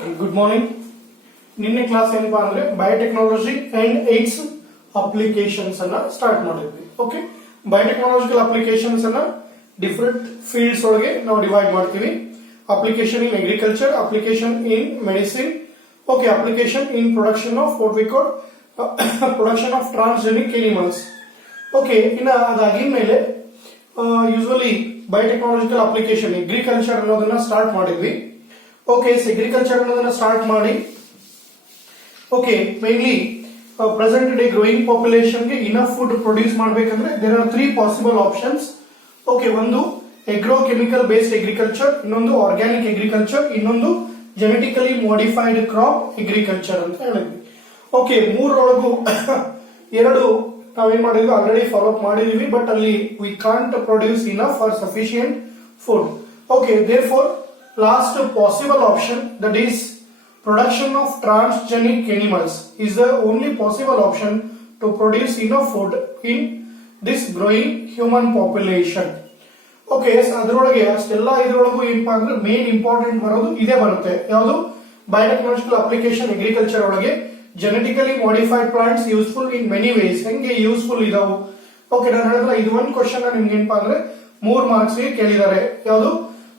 Okay, good morning. ನಿನ್ನೆ ಕ್ಲಾಸ್ ಏನಪ್ಪಾ ಅಂದ್ರೆ ಬಯೋಟೆಕ್ನಾಲಜಿ ಅಂಡ್ ಇಟ್ಸ್ ಅಪ್ಲಿಕೇಶನ್ಸ್ ಅನ್ನ ಸ್ಟಾರ್ಟ್ ಮಾಡಿದ್ವಿ. ಓಕೆ, ಬಯೋಟೆಕ್ನಾಲಜಿಕಲ್ ಅಪ್ಲಿಕೇಶನ್ಸ್ ಅನ್ನ ಡಿಫರೆಂಟ್ ಫೀಲ್ಡ್ಸ್ ಒಳಗೆ ನಾವು ಡಿವೈಡ್ ಮಾಡ್ತೀವಿ. Application in agriculture, application in medicine, okay, application in production of what we call production of transgenic animals. Okay, ಇನ್ನ ಅದಾಗಿದ್ಮೇಲೆ ಯೂಶುವಲಿ ಬಯೋಟೆಕ್ನಾಲಜಿಕಲ್ ಅಪ್ಲಿಕೇಶನ್ ಅಗ್ರಿಕಲ್ಚರ್ ಅನ್ನೋದನ್ನ ಸ್ಟಾರ್ಟ್ ಮಾಡಿದ್ವಿ. ಓಕೆ, ಅಗ್ರಿಕಲ್ಚರ್ ಅನ್ನೋದನ್ನ ಸ್ಟಾರ್ಟ್ ಮಾಡಿ okay mainly present day growing population ಗೆ ಇನಫ್ ಫುಡ್ ಪ್ರೊಡ್ಯೂಸ್ ಮಾಡಬೇಕಂದ್ರೆ there are 3 possible options. Okay, ಒಂದು ಎಗ್ರೋ ಕೆಮಿಕಲ್ ಬೇಸ್ಡ್ ಅಗ್ರಿಕಲ್ಚರ್, ಇನ್ನೊಂದು ಆರ್ಗ್ಯಾನಿಕ್ ಅಗ್ರಿಕಲ್ಚರ್, ಇನ್ನೊಂದು ಜೆನೆಟಿಕಲಿ ಮಾಡಿಫೈಡ್ ಕ್ರಾಪ್ ಅಗ್ರಿಕಲ್ಚರ್ ಅಂತ ಹೇಳಿದ್ವಿ. ಓಕೆ, ಮೂರರೊಳಗೂ ಎರಡು ನಾವೇನ್ ಮಾಡಿದ್ವಿ ಆಲ್ರೆಡಿ ಫಾಲೋ ಅಪ್ ಮಾಡಿದೀವಿ, ಬಟ್ ಅಲ್ಲಿ we can't produce enough or sufficient food. Okay, therefore last possible option, that is production of transgenic animals, is the only possible option to produce enough food in this growing human population. Okay, ಅದರೊಳಗೆ ಅಷ್ಟೆಲ್ಲ ಇದರೊಳಗೂ ಏನಪ್ಪಾ ಅಂದ್ರೆ main important ಬರೋದು ಇದೇ ಬರುತ್ತೆ. ಯಾವುದು? Biotechnological application agriculture ಒಳಗೆ genetically modified plants useful in many ways. ಹೆಂಗೆ ಯೂಸ್ಫುಲ್ ಇದಾವು? ಓಕೆ, ನಾನು ಹೇಳಿದ್ರೆ ಇದು ಒಂದು ಕ್ವಶನ್ ನಿಮ್ಗೆ ಏನಪ್ಪಾ ಅಂದ್ರೆ 3 ಮಾರ್ಕ್ಸ್ ಗೆ ಕೇಳಿದ್ದಾರೆ. ಯಾವುದು?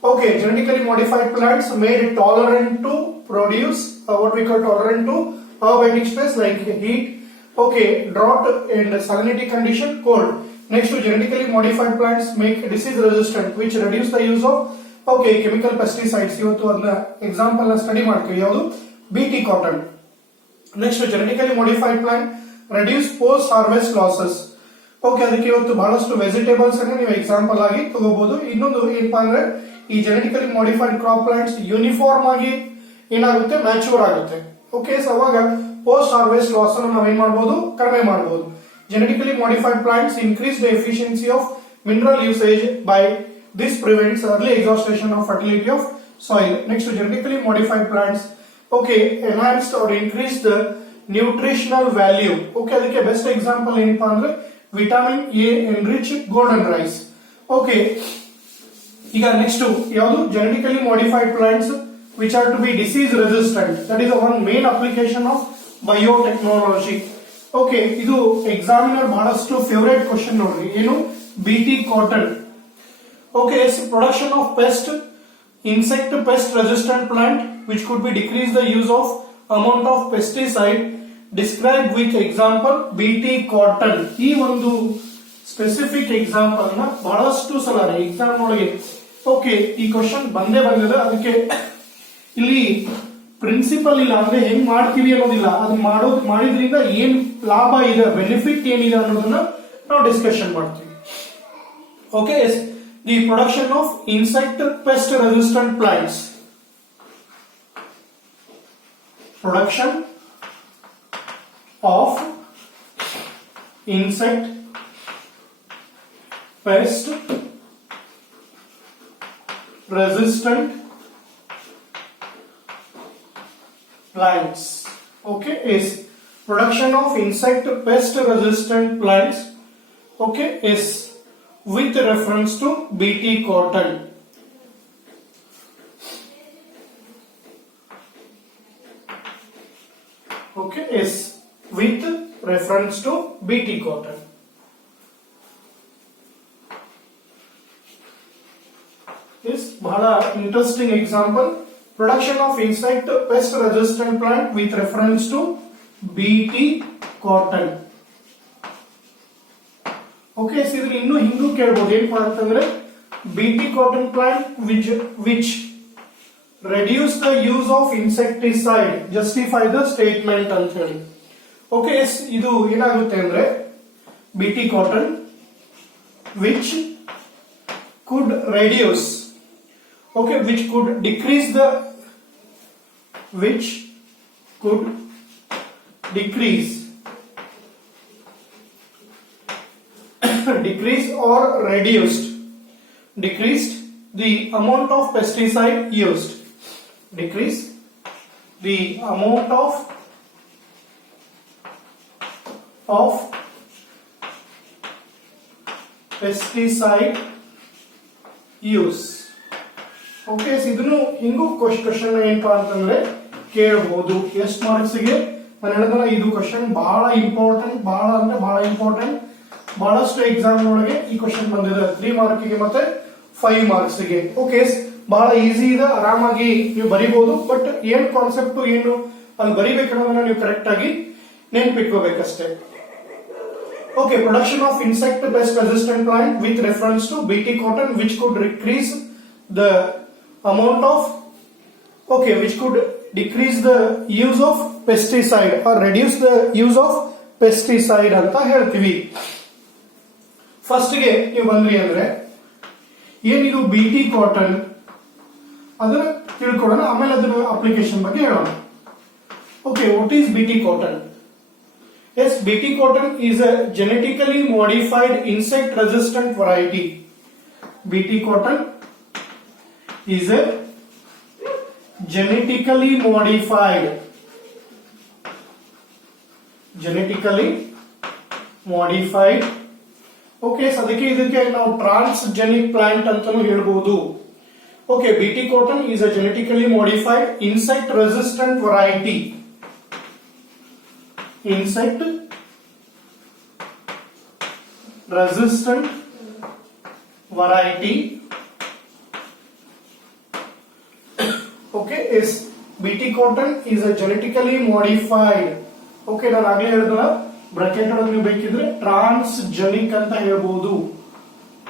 Okay, genetically modified plants made tolerant to produce what we call tolerant to abiotic stress like heat, okay, drought and salinity condition, cold. Next to genetically modified plants make disease resistant, which reduce the use of okay chemical pesticides. ಇವತ್ತು ಅದನ್ನ ಎಕ್ಸಾಂಪಲ್ ನ ಸ್ಟಡಿ ಮಾಡ್ತೀವಿ. ಯಾವುದು? BT cotton. Next to genetically modified plant reduce post harvest losses. Okay, ಅದಕ್ಕೆ ಇವತ್ತು ಬಹಳಷ್ಟು ವೆಜಿಟೇಬಲ್ಸ್ ಅನ್ನು ನೀವು ಎಕ್ಸಾಂಪಲ್ ಆಗಿ ತಗೋಬಹುದು. ಇನ್ನೊಂದು ಏನಪ್ಪಾ ಅಂದ್ರೆ ಈ genetically modified crop plants uniform ಆಗಿ ಏನಾಗುತ್ತೆ, ಮ್ಯಾಚೂರ್ ಆಗುತ್ತೆ. ಓಕೆ, ಸೊ ಅವಾಗ ಪೋಸ್ಟ್ ಹಾರ್ವೆಸ್ಟ್ ಲಾಸ್ ಅನ್ನು ನಾವೇನ್ ಮಾಡಬಹುದು, ಕಡಿಮೆ ಮಾಡಬಹುದು. Genetically modified plants increase the efficiency of mineral usage by this prevents early exhaustion of fertility of soil. Next genetically modified plants okay enhanced or increase the nutritional value. Okay, ಅದಕ್ಕೆ best example ಏನಪ್ಪಾ ಅಂದ್ರೆ vitamin A enrich golden rice. Okay, ಈಗ next ಯಾವುದು? Genetically modified plants which are to be disease resistant. That is one main application of biotechnology. Okay, ಇದು examiner ಬಹಳಷ್ಟು favourite question ನೋಡ್ರಿ. ಏನು? BT cotton. Okay, production of pest insect pest resistant plant which could be decrease the use of amount of pesticide describe with example BT cotton. ಈ ಒಂದು specific example ನ ಬಹಳಷ್ಟು ಸಲ ಎಕ್ಸಾಮ್ ಒಳಗೆ ಓಕೆ ಈ ಕ್ವಶನ್ ಬಂದಿದೆ. ಅದಕ್ಕೆ ಇಲ್ಲಿ ಪ್ರಿನ್ಸಿಪಲ್ ಇಲ್ಲ ಅಂದ್ರೆ ಹೆಂಗ್ ಮಾಡ್ತೀವಿ ಅನ್ನೋದಿಲ್ಲ, ಅದು ಮಾಡಿದ್ರಿಂದ ಏನ್ ಲಾಭ ಇದೆ, ಬೆನಿಫಿಟ್ ಏನಿದೆ ಅನ್ನೋದನ್ನ ನಾವು ಡಿಸ್ಕಷನ್ ಮಾಡ್ತೀವಿ. Okay, the production of insect pest resistant plants. Production of insect pest resistant plants. Okay, is production of insect pest resistant plants. Okay, is with reference to BT cotton. Okay, is with reference to BT cotton. Is bada interesting example. Production of insect pest resistant plant with reference to BT cotton. Okay, so idri innu hingu kelbodu ಏನಪ್ಪ ಅಂತಂದ್ರೆ BT cotton plant which reduce the use of insecticide justify the statement ಅಂತ ಹೇಳಿ. ಓಕೆ, ಇದು ಏನಾಗುತ್ತೆ ಅಂದ್ರೆ BT cotton which could reduce okay which could decrease or reduced decreased the amount of pesticide used. Decrease the amount of pesticide use. Okay, so ಇದನ್ನು ಹಿಂಗೂ ಕ್ವಶನ್ ಏನಪ್ಪಾ ಅಂತಂದ್ರೆ ಕೇಳಬಹುದು. ಎಷ್ಟು ಮಾರ್ಕ್ಸ್ ಗೆ? ನಾನು ಹೇಳಿದ್ರೆ ಇದು ಕ್ವಶನ್ ಬಹಳ ಇಂಪಾರ್ಟೆಂಟ್, ಬಹಳ ಅಂದ್ರೆ ಬಹಳ ಇಂಪಾರ್ಟೆಂಟ್. ಬಹಳಷ್ಟು ಎಕ್ಸಾಮ್ ಒಳಗೆ ಈ ಕ್ವಶನ್ ಬಂದಿದೆ 3 ಮಾರ್ಕ್ ಗೆ ಮತ್ತೆ 5 ಮಾರ್ಕ್ಸ್ ಗೆ. ಓಕೆ, ಬಹಳ ಈಸಿ ಇದೆ, ಆರಾಮಾಗಿ ನೀವು ಬರಿಬಹುದು. ಬಟ್ ಏನ್ ಕಾನ್ಸೆಪ್ಟ್ ಏನು ಅಲ್ಲಿ ಬರಿಬೇಕನ್ನೋದನ್ನ ನೀವು ಕರೆಕ್ಟ್ ಆಗಿ ನೆನ್ಪಿಟ್ಕೋಬೇಕಷ್ಟೇ. Okay, production of insect pest resistant plant with reference to BT cotton which could decrease the amount of which could decrease the use of pesticide or reduce the use of pesticide ಅಂತ ಹೇಳ್ತೀವಿ. ಫಸ್ಟ್ ಗೆ ನೀವು ಬಂದ್ರಿ ಅಂದ್ರೆ ಏನಿದು BT cotton ಅದನ್ನ ತಿಳ್ಕೊಳ್ಳೋಣ, ಆಮೇಲೆ ಅದರ ಅಪ್ಲಿಕೇಶನ್ ಬಗ್ಗೆ ಹೇಳೋಣ. Okay, what is BT cotton? Yes, BT cotton is a genetically modified insect resistant variety. BT cotton is a genetically modified okay, ಅದಕ್ಕೆ ಇದಕ್ಕೆ ನಾವು ಟ್ರಾನ್ಸ್ಜೆನಿಕ್ ಪ್ಲಾಂಟ್ ಅಂತಾನೂ ಹೇಳ್ಬಹುದು. Okay, BT cotton is a genetically modified insect resistant variety. Insect resistant variety. Okay, is BT cotton is a genetically modified. Okay, ನಾನು ಆಗಲೇ ಹೇಳಿದ್ನಲ್ಲ, ಬ್ರಾಕೆಟ್ ಒಳಗೆ ನೀವು ಬೇಕಿದ್ರೆ ಟ್ರಾನ್ಸ್ಜೆನಿಕ್ ಅಂತ ಹೇಳ್ಬಹುದು,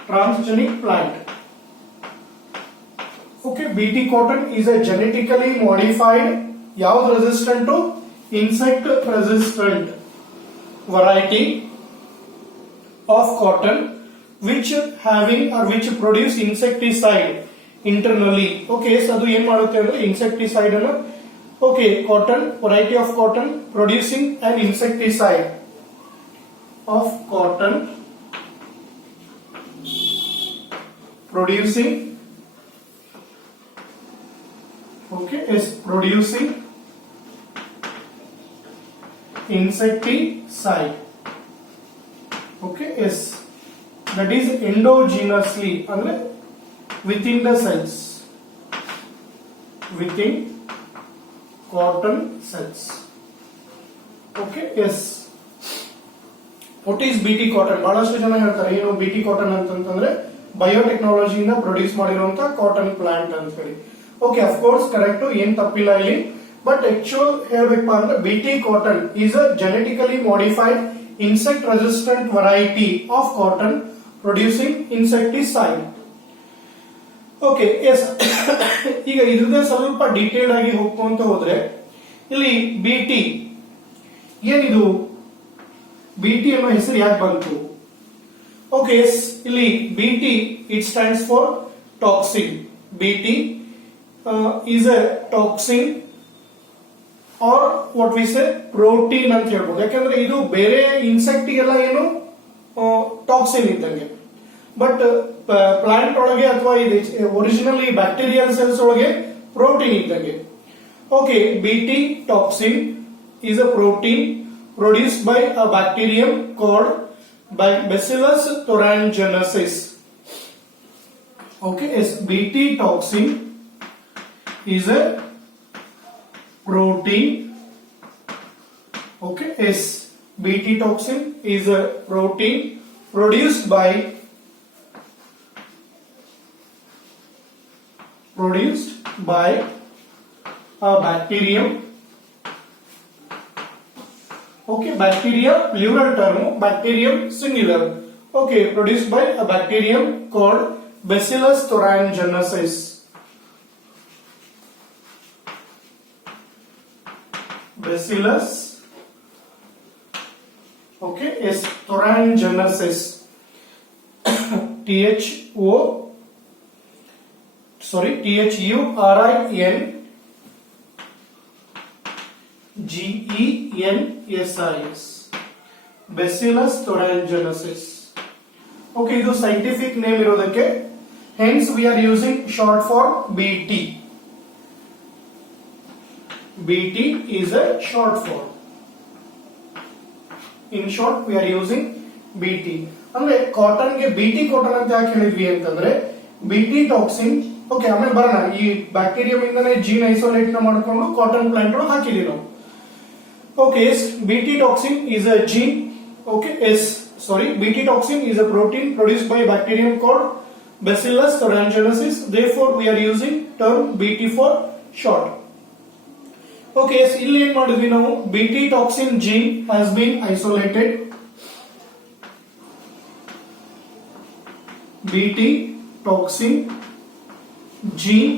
transgenic plant. Okay, BT cotton is a genetically modified ಯಾವ್ದು resistant? insect resistant variety of cotton which having or which produce insecticide internally. Okay, so ಅದು ಏನ್ ಮಾಡುತ್ತೆ ಅಂದ್ರೆ insecticide ಅನ್ನು, okay, cotton, variety of cotton producing an insecticide of cotton producing, okay, is producing insecticide. Okay, yes, that is endogenously ಅಂದ್ರೆ within the cells, within cotton cells. Okay, yes. What is BT cotton? ಬಹಳಷ್ಟು ಜನ ಹೇಳ್ತಾರೆ ಏನು BT cotton ಅಂತಂದ್ರೆ ಬಯೋಟೆಕ್ನಾಲಜಿಯಿಂದ ಪ್ರೊಡ್ಯೂಸ್ ಮಾಡಿರುವಂತ cotton plant ಅಂತ ಹೇಳಿ. ಓಕೆ, ಅಫ್ ಕೋರ್ಸ್ ಕರೆಕ್ಟ್, ಏನ್ ತಪ್ಪಿಲ್ಲ ಇಲ್ಲಿ. ಬಟ್ ಆಕ್ಚುಯಲ್ ಹೇಳ್ಬೇಕಪ್ಪ ಅಂದ್ರೆ BT cotton is a genetically modified insect resistant variety of cotton producing insecticide. Okay, yes. ಈಗ ಇದ್ರದ್ದೇ ಸ್ವಲ್ಪ ಡೀಟೇಲ್ ಆಗಿ ಹೋಗ್ಕೊಂತ ಹೋದ್ರೆ ಇಲ್ಲಿ BT ಏನಿದು, BT ಅನ್ನೋ ಹೆಸರು ಯಾಕೆ ಬಂತು? ಓಕೆ, ಇಲ್ಲಿ BT it stands for toxin. BT is a toxin or what we say protein ಅಂತ ಹೇಳ್ಬೋದು. ಯಾಕಂದ್ರೆ ಇದು ಬೇರೆ ಇನ್ಸೆಕ್ಟ್ ಗೆಲ್ಲ ಏನು ಟಾಕ್ಸಿನ್ ಇದ್ದಂಗೆ, ಬಟ್ ಪ್ಲಾಂಟ್ ಒಳಗೆ ಅಥವಾ ಇದು ಒರಿಜಿನಲಿ ಬ್ಯಾಕ್ಟೀರಿಯಲ್ ಸೆಲ್ಸ್ ಒಳಗೆ ಪ್ರೋಟೀನ್ ಇದ್ದಂಗೆ. Okay, BT toxin is a protein produced by a bacterium called Bacillus thuringiensis. Okay, yes, BT toxin is a protein. Okay, yes, BT toxin is a protein produced by a bacterium. Okay, bacteria plural term, bacterium singular. Okay, produced by a bacterium called Bacillus thuringiensis. Bacillus, okay, is thuringiensis. THURINGENSIS. Bacillus thuringiensis. Okay, ಇದು scientific name ಇರೋದಕ್ಕೆ, hence we are using short form BT. BT is a short form. In short, we are using BT. ಅಂದ್ರೆ ಕಾಟನ್ ಗೆ BT cotton ಅಂತ ಯಾಕೆ ಹೇಳಿದ್ವಿ ಅಂತಂದ್ರೆ BT toxin okay, ಆಮೇಲೆ ಬರೋಣ. ಈ ಬ್ಯಾಕ್ಟೀರಿಯಂ ಇಂದನೇ ಜೀನ್ ಐಸೋಲೇಟ್ ನ ಮಾಡ್ಕೊಂಡು ಕಾಟನ್ ಪ್ಲಾಂಟ್ ಒಳಗೆ ಹಾಕಿದೀವಿ ನಾವು. Okay, bt toxin is a gene. Okay, bt toxin is a protein produced by bacterium called Bacillus thuringiensis. Therefore, we are using term bt for short. Okay, ಇಲ್ಲಿ ಏನ್ ಮಾಡಿದ್ವಿ ನಾವು, bt toxin gene has been isolated. bt toxin gene,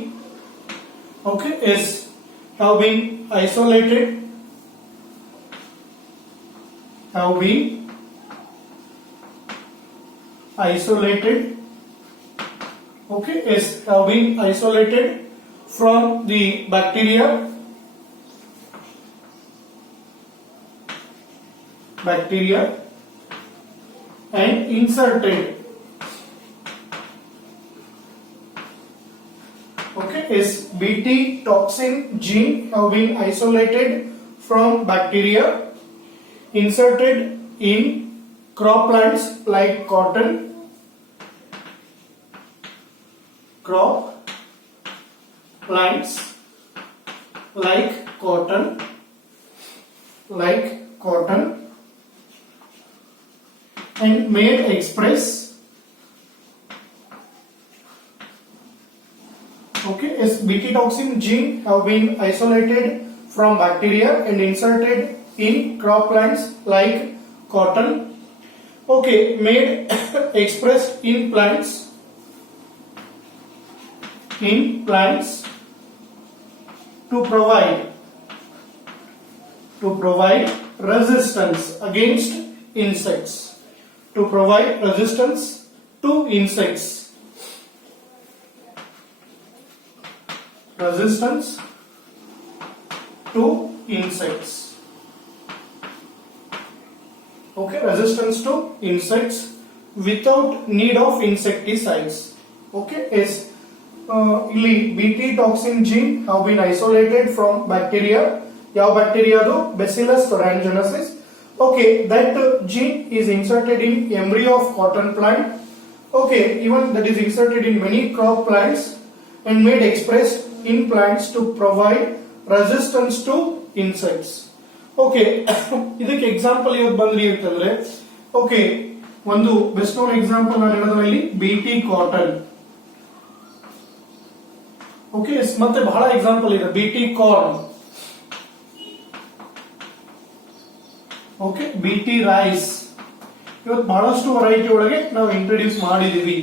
okay, have been isolated. Have been isolated. Okay, have been isolated from the bacteria and inserted. Okay, bt toxin gene have been isolated from bacteria, inserted in crop plants like cotton, crop plants like cotton, and made express. Okay, bt toxin gene have been isolated from bacteria and inserted in crop plants like cotton. Okay, made expressed in plants to provide resistance against insects. To provide resistance to insects. Resistance to insects. Okay, resistance to insects without need of insecticides. Okay, ಇಲ್ಲಿ bt toxin gene have been isolated from bacteria. ಯಾವ bacteria ಅದು? Bacillus thuringiensis. Okay, that gene is inserted in embryo of cotton plant. Okay, even that is inserted in many crop plants and made expressed in plants to provide resistance to insects. Okay, ಇದಕ್ಕೆ ಎಕ್ಸಾಂಪಲ್ ಯಾವ್ದು ಬಂದ್ರಿ ಅಂತಂದ್ರೆ, ಓಕೆ, ಒಂದು best non example ನಾನು ಹೇಳಿದ್ರೆ ಇಲ್ಲಿ bt cotton. Okay, ಮತ್ತೆ ಬಹಳ ಎಕ್ಸಾಂಪಲ್ ಇದೆ, bt corn. Okay, bt rice. ಇವತ್ತು ಬಹಳಷ್ಟು ವೆರೈಟಿ ಒಳಗೆ ನಾವು ಇಂಟ್ರೊಡ್ಯೂಸ್ ಮಾಡಿದೀವಿ.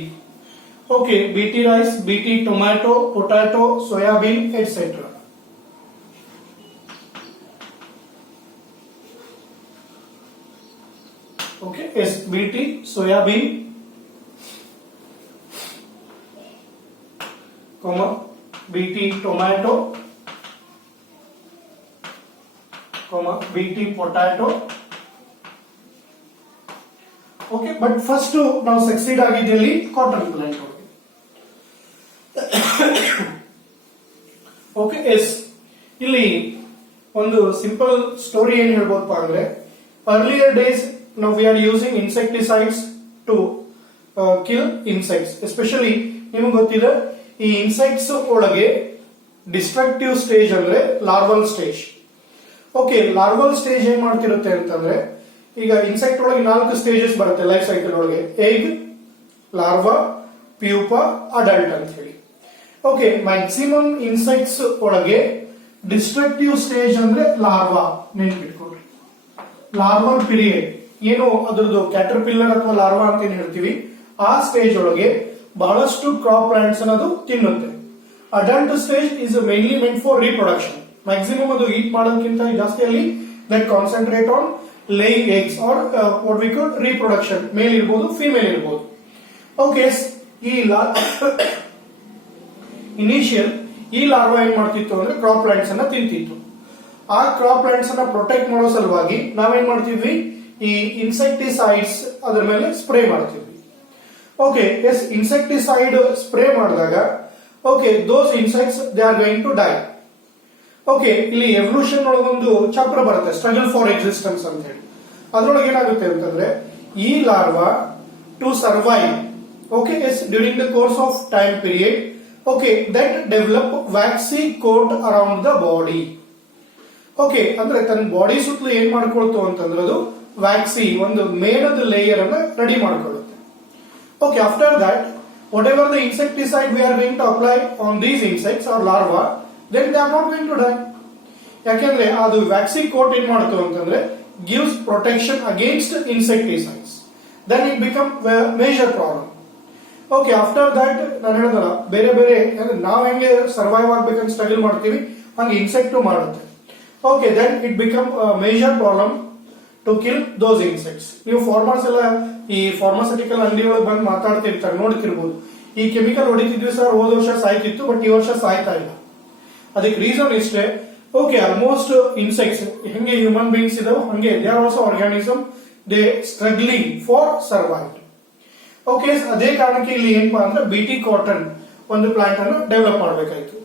Okay, bt rice, bt tomato, potato, soybean, etc. Okay, bt soybean, bt tomato, bt potato. Okay, but first ನಾವು ಸಕ್ಸೀಡ್ ಆಗಿದ್ದಲ್ಲಿ ಕಾಟನ್ ಪ್ಲಾಂಟ್. ಓಕೆ, ಇಲ್ಲಿ ಒಂದು ಸಿಂಪಲ್ ಸ್ಟೋರಿ ಏನ್ ಹೇಳ್ಬೋದಪ್ಪ ಅಂದ್ರೆ, earlier days now we are using insecticides to kill insects. Especially ನಿಮಗೆ ಗೊತ್ತಿದೆ, ಈ ಇನ್ಸೆಕ್ಟ್ಸ್ ಒಳಗೆ ಡಿಸ್ಟ್ರಕ್ಟಿವ್ ಸ್ಟೇಜ್ ಅಂದ್ರೆ larval stage. Okay, larval stage ಏನ್ ಮಾಡ್ತಿರುತ್ತೆ ಅಂತಂದ್ರೆ, ಈಗ ಇನ್ಸೆಕ್ಟ್ ಒಳಗೆ 4 ಸ್ಟೇಜಸ್ ಬರುತ್ತೆ ಲೈಫ್ ಸೈಕಲ್ ಒಳಗೆ: ಎಗ್, ಲಾರ್ವಾ, ಪ್ಯೂಪಾ, ಅಡಲ್ಟ್ ಅಂತ ಹೇಳಿ. ಓಕೆ, ಮ್ಯಾಕ್ಸಿಮಮ್ ಇನ್ಸೆಕ್ಟ್ಸ್ ಒಳಗೆ ಡಿಸ್ಟ್ರಕ್ಟಿವ್ ಸ್ಟೇಜ್ ಅಂದ್ರೆ ಲಾರ್ವಾ. ನೆನ್ಪಿಟ್ಕೊಳ್ರಿ, ಲಾರ್ವಲ್ ಪೀರಿಯಡ್ ಏನು ಅದರದ್ದು ಕ್ಯಾಟರ್ಪಿಲ್ಲರ್ ಅಥವಾ ಲಾರ್ವಾ ಅಂತ ಏನ್ ಹೇಳ್ತೀವಿ, ಆ ಸ್ಟೇಜ್ ಒಳಗೆ ಬಹಳಷ್ಟು ಕ್ರಾಪ್ ಪ್ಲಾಂಟ್ಸ್ ಅನ್ನೋದು ತಿನ್ನುತ್ತೆ. Adult stage is mainly meant for reproduction. Maximum ಅದು ಈಟ್ ಮಾಡೋದಕ್ಕಿಂತ ಜಾಸ್ತಿ ಅಲ್ಲಿ that concentrate on laying eggs or what we call reproduction. Male ಇರಬಹುದು, ಫಿಮೇಲ್ ಇರಬಹುದು. ಓಕೆ, ಈ ಇನಿಷಿಯಲ್ ಈ ಲಾರ್ವಾ ಏನ್ ಮಾಡ್ತಿತ್ತು ಅಂದ್ರೆ ಕ್ರಾಪ್ ಪ್ಲಾಂಟ್ಸ್ ಅನ್ನ ತಿಂತಿತ್ತು. ಆ ಕ್ರಾಪ್ ಪ್ಲಾಂಟ್ಸ್ ಅನ್ನ ಪ್ರೊಟೆಕ್ಟ್ ಮಾಡೋ ಸಲುವಾಗಿ ನಾವೇನ್ ಮಾಡ್ತಿದ್ವಿ, ಈ ಇನ್ಸೆಕ್ಟಿಸೈಡ್ಸ್ ಅದ್ರ ಮೇಲೆ ಸ್ಪ್ರೇ ಮಾಡ್ತಿದ್ವಿ. ಓಕೆ, ಇನ್ಸೆಕ್ಟಿಸೈಡ್ ಸ್ಪ್ರೇ ಮಾಡಿದಾಗ okay those insects they are going to die. Okay, ಇಲ್ಲಿ ಎವಲ್ಯೂಷನ್ ಒಳಗೊಂದು ಚಾಪ್ಟರ್ ಬರುತ್ತೆ, ಸ್ಟ್ರಗಲ್ ಫಾರ್ ಎಕ್ಸಿಸ್ಟೆನ್ಸ್ ಅಂತ ಹೇಳಿ. ಅದ್ರೊಳಗೆ ಏನಾಗುತ್ತೆ ಅಂತಂದ್ರೆ, ಈ larva to survive, okay, during the course of time period okay that develop waxy coat around the body. Okay ಅಂದ್ರೆ ತನ್ನ ಬಾಡಿ ಸುತ್ತಲೂ ಏನ್ ಮಾಡ್ಕೊಳ್ತು ಅಂತಂದ್ರೆ ಅದು ವ್ಯಾಕ್ಸಿ ಒಂದು ಮೇಣದ ಲೇಯರ್ ಅನ್ನ ರೆಡಿ ಮಾಡ್ಕೊಳ್ಳುತ್ತೆ. Okay after that whatever the insecticide we are going to apply on these insects or larva then they are not going to die. ಯಾಕೆಂದ್ರೆ ಅದು ವ್ಯಾಕ್ಸಿ ಕೋಟ್ ಏನ್ ಮಾಡ್ತು ಅಂತಂದ್ರೆ gives protection against insecticides. Then it become major problem. Okay after that ನಾನು ಹೇಳಿದಲ್ಲ ಬೇರೆ ಬೇರೆ ನಾವ್ ಹೆಂಗೆ ಸರ್ವೈವ್ ಆಗ್ಬೇಕಂತ ಸ್ಟ್ರಗಲ್ ಮಾಡ್ತೀವಿ ಹಂಗೆ ಇನ್ಸೆಕ್ಟ್ ಮಾಡುತ್ತೆ. Okay then it become major problem to kill those insects. ನೀವು ಫಾರ್ಮರ್ಸ್ ಎಲ್ಲ ಈ ಫಾರ್ಮಾಸ್ಯೂಟಿಕಲ್ ಅಂಗಡಿ ಒಳಗೆ ಬಂದು ಮಾತಾಡ್ತಿರ್ತಾರೆ, ನೋಡ್ತಿರ್ಬೋದು. ಈ ಕೆಮಿಕಲ್ ಹೊಡಿತಿದ್ವಿ ಸರ್, ಹೋದ ವರ್ಷ ಸಾಯ್ತಿತ್ತು ಬಟ್ ಈ ವರ್ಷ ಸಾಯ್ತಾ ಇಲ್ಲ. ಅದಕ್ಕೆ ರೀಸನ್ ಇಷ್ಟೇ. ಓಕೆ ಆಲ್ಮೋಸ್ಟ್ ಇನ್ಸೆಕ್ಟ್ಸ್ ಹೆಂಗೆ ಹ್ಯೂಮನ್ ಬೀಯಿಂಗ್ಸ್ ಇದಾವೆ ಹಂಗೆ they are also organism, they struggling for survive. Okay ಅದೇ ಕಾರಣಕ್ಕೆ ಇಲ್ಲಿ ಏನಪ್ಪಾ ಅಂದ್ರೆ ಬಿಟಿ ಕಾಟನ್ ಒಂದು ಪ್ಲಾಂಟ್ ಅನ್ನು ಡೆವಲಪ್ ಮಾಡಬೇಕಾಯ್ತು.